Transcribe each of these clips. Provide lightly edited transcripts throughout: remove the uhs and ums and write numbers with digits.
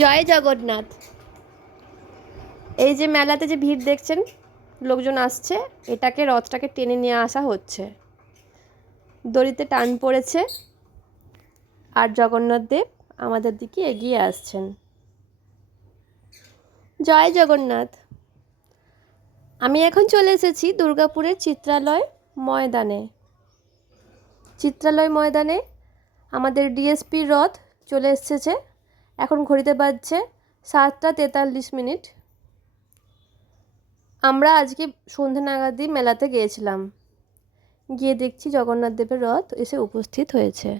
জয় জগন্নাথ। এই যে মেলাতে যে ভিড় দেখছেন, লোকজন আসছে, এটাকে রথটাকে টেনে নিয়ে আসা হচ্ছে। দড়িতে টান পড়েছে আর জগন্নাথ দেব আমাদের দিকে এগিয়ে আসছেন। জয় জগন্নাথ। আমি এখন চলে এসেছি দুর্গাপুরের চিত্রালয় ময়দানে। চিত্রালয় ময়দানে আমাদের ডিএসপির রথ চলে এসেছে। এখন ঘড়িতে বাজছে 7:43। আমরা আজকে সন্ধ্যে নাগাদই মেলাতে গিয়েছিলাম। গিয়ে দেখছি জগন্নাথ দেবের রথ এসে উপস্থিত হয়েছে।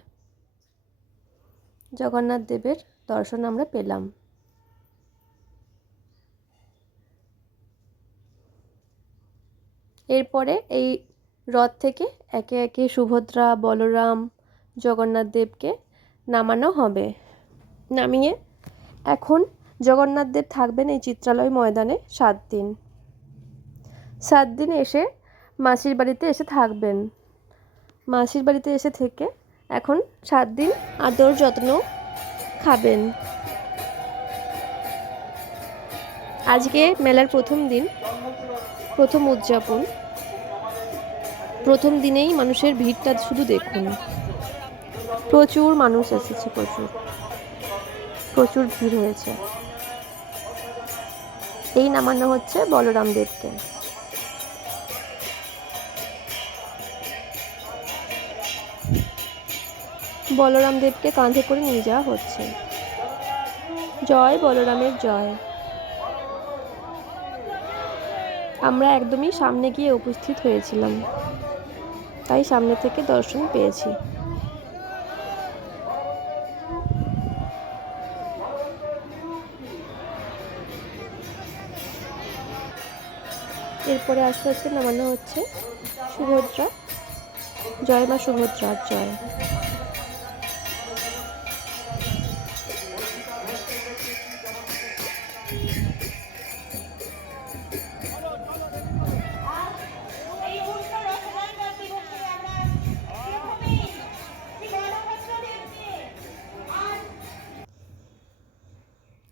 জগন্নাথ দেবের দর্শন আমরা পেলাম। এরপরে এই রথ থেকে একে একে সুভদ্রা, বলরাম, জগন্নাথ দেবকে নামানো হবে। নামিয়ে এখন জগন্নাথ দেব থাকবেন এই চিত্রালয় ময়দানে 7 দিন। 7 দিন এসে মাসির বাড়িতে এসে থাকবেন। মাসির বাড়িতে এসে থেকে এখন 7 দিন আদর যত্ন খাবেন। আজকে মেলার প্রথম দিন, প্রথম উদযাপন। প্রথম দিনেই মানুষের ভিড়টা শুধু দেখুন, প্রচুর মানুষ এসেছে, প্রচুর ভিড় হয়েছে। এই নামানো হচ্ছে বলরাম দেবকে। বলরাম দেবকে কাঁধে করে নিয়ে যাওয়া হচ্ছে। জয় বলরামের জয়। আমরা একদমই সামনে গিয়ে উপস্থিত হয়েছিলাম, তাই সামনে থেকে দর্শন পেয়েছি। এরপরে আস্তে আস্তে নামানো হচ্ছে সুভদ্রা। জয় মা সুভদ্রার জয়।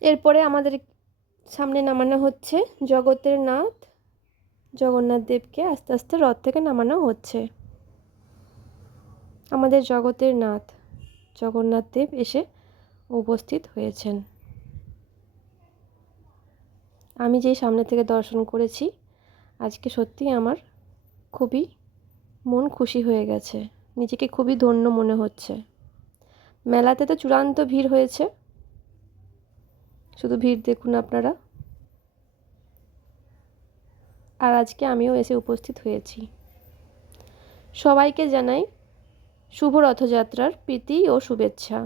এরপরে আমাদের সামনে নামানো হচ্ছে জগতের নাথ জগন্নাথ দেবকে। আস্তে আস্তে রথ থেকে নামানো হচ্ছে। আমাদের জগতের নাথ জগন্নাথ দেব এসে উপস্থিত হয়েছেন। আমি যেই সামনে থেকে দর্শন করেছি, আজকে সত্যি আমার খুবই মন খুশি হয়ে গেছে। নিজেকে খুবই ধন্য মনে হচ্ছে। মেলাতে তো চূড়ান্ত ভিড় হয়েছে, শুধু ভিড় দেখুন আপনারা। আর আজকে আমিও এসে উপস্থিত হয়েছি। সবাইকে জানাই শুভ রথযাত্রার প্রীতি ও শুভেচ্ছা।